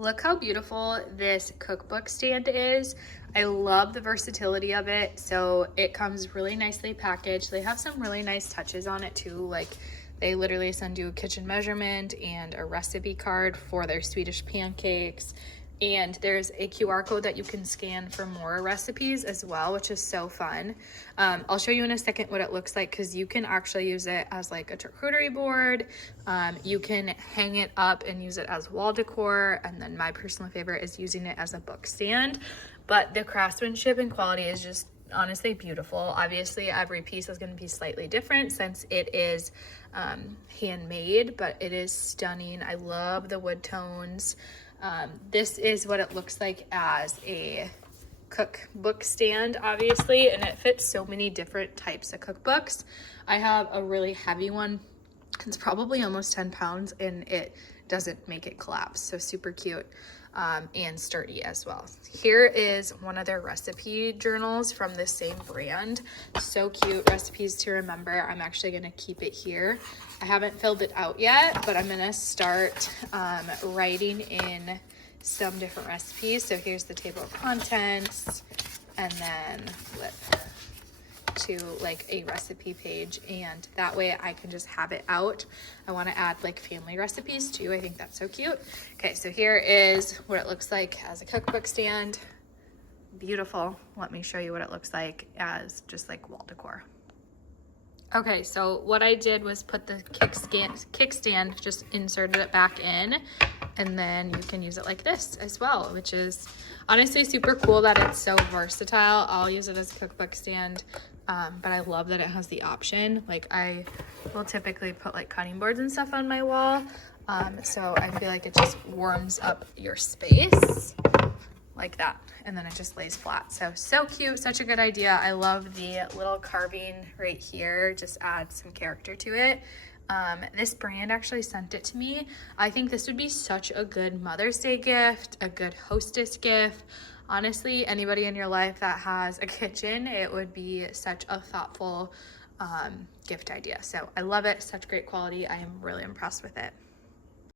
Look how beautiful this cookbook stand is. I love the versatility of it. So it comes really nicely packaged. They have some really nice touches on it too. Like they literally send you a kitchen measurement and a recipe card for their Swedish pancakes. And there's a QR code that you can scan for more recipes as well, which is so fun. I'll show you in a second what it looks like because you can actually use it as like a charcuterie board. You can hang it up and use it as wall decor. And then my personal favorite is using it as a book stand. But the craftsmanship and quality is just honestly beautiful. Obviously, every piece is going to be slightly different since it is handmade, but it is stunning. I love the wood tones. This is what it looks like as a cookbook stand, obviously, and it fits so many different types of cookbooks. I have a really heavy one. It's probably almost 10 pounds and it doesn't make it collapse. So super cute and sturdy as well. Here is one of their recipe journals from the same brand. So cute, recipes to remember. I'm actually gonna keep it here. I haven't filled it out yet, but I'm gonna start writing in some different recipes. So here's the table of contents, and then flip to like a recipe page, and that way I can just have it out. I want to add like family recipes too. I think that's so cute. Okay, so here is what it looks like as a cookbook stand. Beautiful. Let me show you what it looks like as just like wall decor. Okay, so what I did was put the kickstand, just inserted it back in, and then you can use it like this as well, which is honestly super cool that it's so versatile. I'll use it as a cookbook stand, but I love that it has the option. Like I will typically put like cutting boards and stuff on my wall, so I feel like it just warms up your space like that, and then it just lays flat. So cute, such a good idea. I love the little carving right here, just adds some character to it. This brand actually sent it to me. I think this would be such a good Mother's Day gift, a good hostess gift. Honestly, anybody in your life that has a kitchen, it would be such a thoughtful gift idea. So I love it, such great quality. I am really impressed with it.